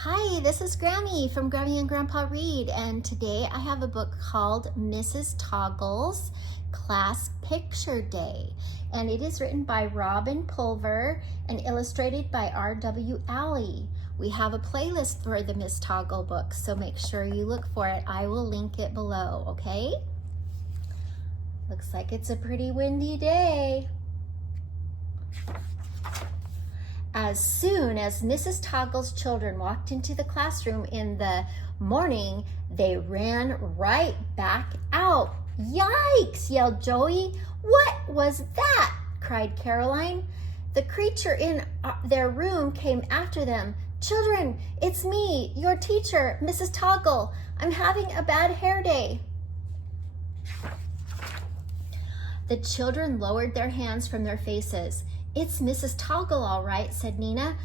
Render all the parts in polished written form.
Hi, this is Grammy from Grammy and Grandpa Read, and today I have a book called Mrs. Toggle's Class Picture Day, and it is written by Robin Pulver and illustrated by R.W. Alley. We have a playlist for the Miss Toggle books, so make sure you look for it. I will link it below, okay? Looks like it's a pretty windy day. As soon as Mrs. Toggle's children walked into the classroom in the morning, they ran right back out. Yikes, yelled Joey. What was that? Cried Caroline. The creature in their room came after them. Children, it's me, your teacher, Mrs. Toggle. I'm having a bad hair day. The children lowered their hands from their faces. It's Mrs. Toggle, all right, said Nina.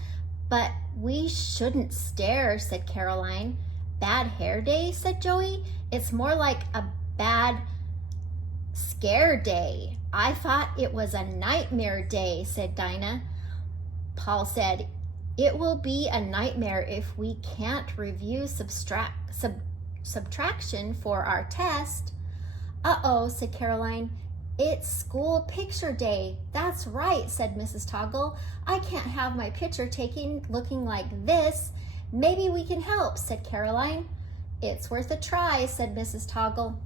But we shouldn't stare, said Caroline. Bad hair day, said Joey. It's more like a bad scare day. I thought it was a nightmare day, said Dinah. Paul said, it will be a nightmare if we can't review subtraction for our test. Uh-oh, said Caroline. It's school picture day. That's right, said Mrs. Toggle. I can't have my picture taken looking like this. Maybe we can help, said Caroline. It's worth a try, said Mrs. Toggle.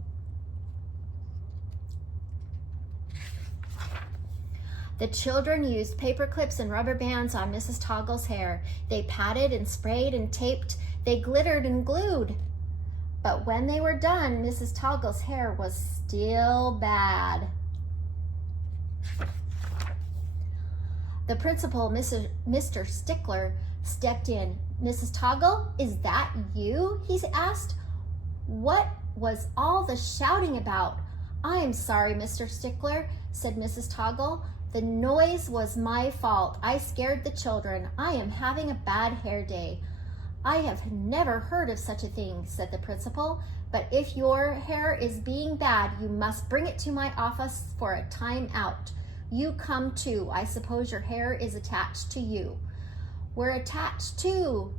The children used paper clips and rubber bands on Mrs. Toggle's hair. They patted and sprayed and taped. They glittered and glued. But when they were done, Mrs. Toggle's hair was still bad. The principal, Mr. Stickler, stepped in. Mrs. Toggle, is that you? He asked. What was all the shouting about? I am sorry, Mr. Stickler, said Mrs. Toggle. The noise was my fault. I scared the children. I am having a bad hair day. I have never heard of such a thing, said the principal, but if your hair is being bad, you must bring it to my office for a time out. You come too. I suppose your hair is attached to you. We're attached to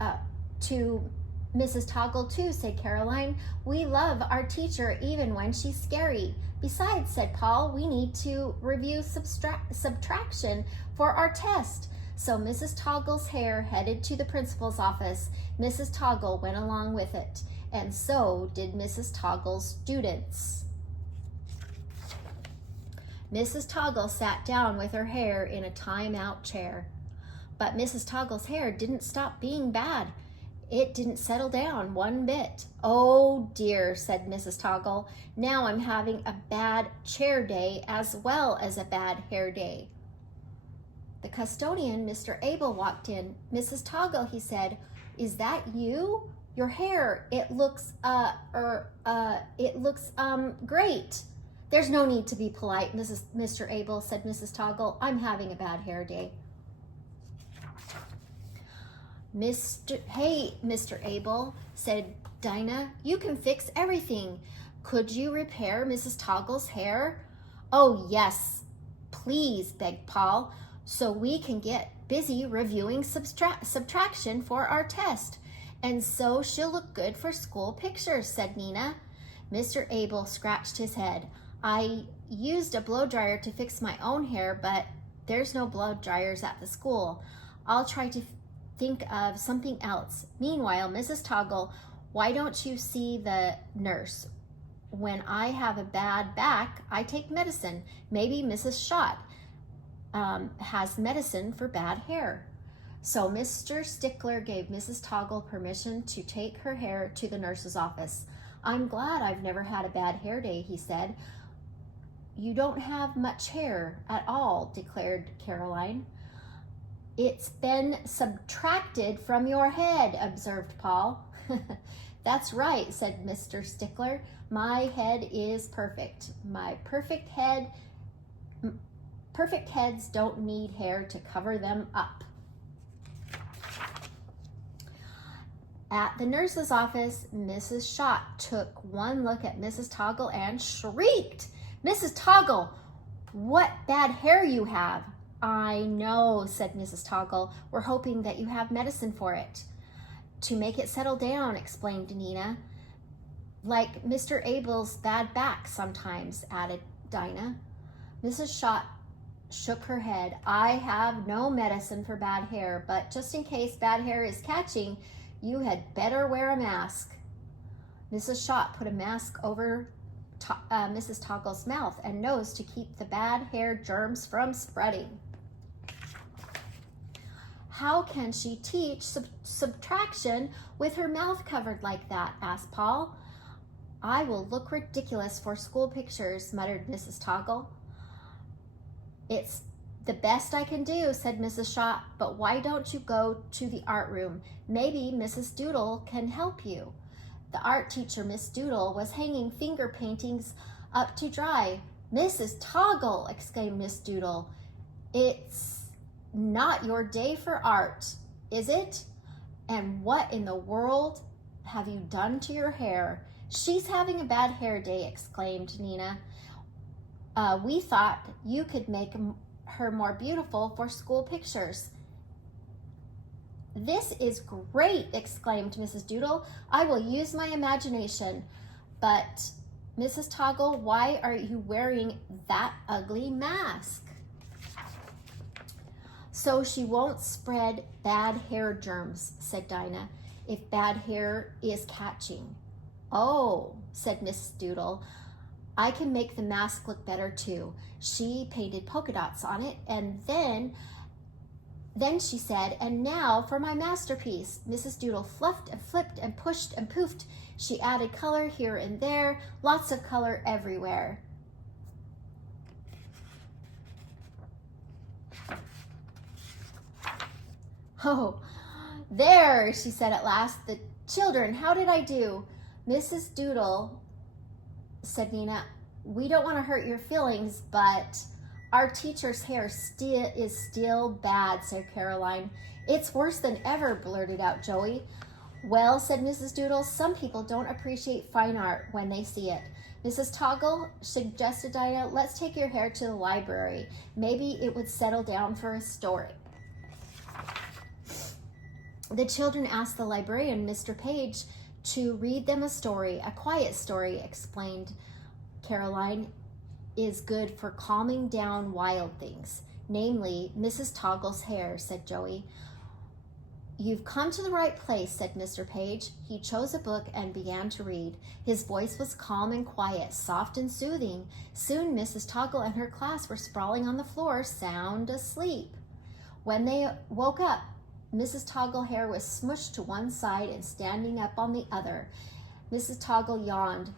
Mrs. Toggle too, said Caroline. We love our teacher even when she's scary. Besides, said Paul, we need to review subtraction for our test. So Mrs. Toggle's hair headed to the principal's office. Mrs. Toggle went along with it, and so did Mrs. Toggle's students. Mrs. Toggle sat down with her hair in a time-out chair. But Mrs. Toggle's hair didn't stop being bad. It didn't settle down one bit. Oh dear, said Mrs. Toggle. Now I'm having a bad chair day as well as a bad hair day. The custodian, Mr. Abel, walked in. Mrs. Toggle, he said, is that you? Your hair, it looks great. There's no need to be polite, Mr. Abel, said Mrs. Toggle. I'm having a bad hair day. Hey, Mr. Abel, said Dinah, you can fix everything. Could you repair Mrs. Toggle's hair? Oh, yes, please, begged Paul, so we can get busy reviewing subtraction for our test. And so she'll look good for school pictures, said Nina. Mr. Abel scratched his head. I used a blow dryer to fix my own hair, but there's no blow dryers at the school. I'll try to think of something else. Meanwhile, Mrs. Toggle, why don't you see the nurse? When I have a bad back, I take medicine. Maybe Mrs. Schott has medicine for bad hair. So Mr. Stickler gave Mrs. Toggle permission to take her hair to the nurse's office. I'm glad I've never had a bad hair day, he said. You don't have much hair at all, declared Caroline. It's been subtracted from your head, observed Paul. That's right, said Mr. Stickler. My head is perfect. My perfect heads don't need hair to cover them up. At the nurse's office, Mrs. Schott took one look at Mrs. Toggle and shrieked. Mrs. Toggle, what bad hair you have. I know, said Mrs. Toggle. We're hoping that you have medicine for it. to make it settle down, explained Nina. Like Mr. Abel's bad back sometimes, added Dinah. Mrs. Schott shook her head. I have no medicine for bad hair, but just in case bad hair is catching, you had better wear a mask. Mrs. Schott put a mask over Mrs. Toggle's mouth and nose to keep the bad hair germs from spreading. How can she teach subtraction with her mouth covered like that? Asked Paul. I will look ridiculous for school pictures, muttered Mrs. Toggle. It's the best I can do, said Mrs. Schott, but why don't you go to the art room? Maybe Mrs. Doodle can help you. The art teacher, Miss Doodle, was hanging finger paintings up to dry. Mrs. Toggle, exclaimed Miss Doodle, it's not your day for art, is it? And what in the world have you done to your hair? She's having a bad hair day, exclaimed Nina. We thought you could make her more beautiful for school pictures. This is great, exclaimed Mrs. Doodle. I will use my imagination. But, Mrs. Toggle, why are you wearing that ugly mask? So she won't spread bad hair germs, said Dinah, if bad hair is catching. Oh, said Mrs. Doodle, I can make the mask look better too. She painted polka dots on it, and then she said, and now for my masterpiece. Mrs. Doodle fluffed and flipped and pushed and poofed. She added color here and there, lots of color everywhere. Oh, there, she said at last. The children, how did I do? Mrs. Doodle, said Nina, we don't want to hurt your feelings, but our teacher's hair is still bad, said Caroline. It's worse than ever, blurted out Joey. Well, said Mrs. Doodle, some people don't appreciate fine art when they see it. Mrs. Toggle, suggested Dinah, let's take your hair to the library. Maybe it would settle down for a story. The children asked the librarian, Mr. Page, to read them a story. A quiet story, explained Caroline, is good for calming down wild things, namely Mrs. Toggle's hair, said Joey. You've come to the right place, said Mr. Page. He chose a book and began to read. His voice was calm and quiet, soft and soothing. Soon Mrs. Toggle and her class were sprawling on the floor, sound asleep. When they woke up, Mrs. Toggle hair was smushed to one side and standing up on the other. Mrs. Toggle yawned.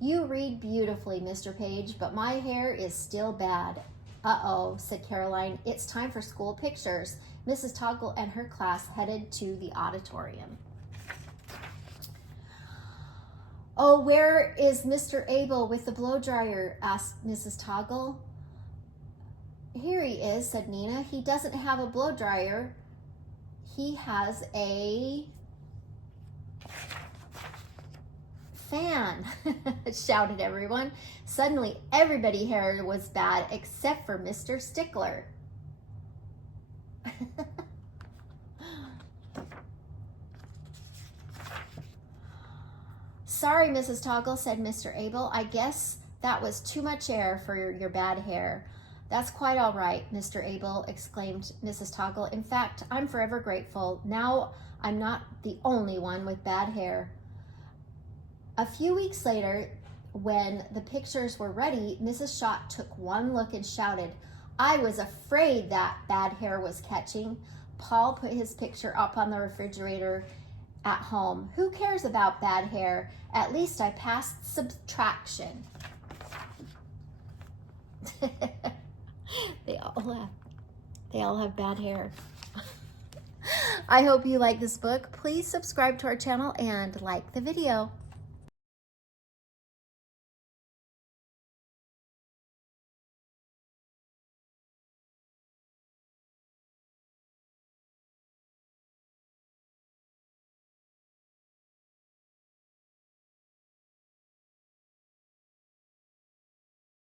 You read beautifully, Mr. Page, but my hair is still bad. Uh-oh, said Caroline. It's time for school pictures. Mrs. Toggle and her class headed to the auditorium. Oh, where is Mr. Abel with the blow dryer? Asked Mrs. Toggle. Here he is, said Nina. He doesn't have a blow dryer. He has a fan, shouted everyone. Suddenly, everybody's hair was bad except for Mr. Stickler. Sorry, Mrs. Toggle, said Mr. Abel. I guess that was too much air for your bad hair. That's quite all right, Mr. Abel, exclaimed Mrs. Toggle. In fact, I'm forever grateful. Now I'm not the only one with bad hair. A few weeks later, when the pictures were ready, Mrs. Schott took one look and shouted, I was afraid that bad hair was catching. Paul put his picture up on the refrigerator at home. Who cares about bad hair? At least I passed subtraction. They all have bad hair. I hope you like this book. Please subscribe to our channel and like the video.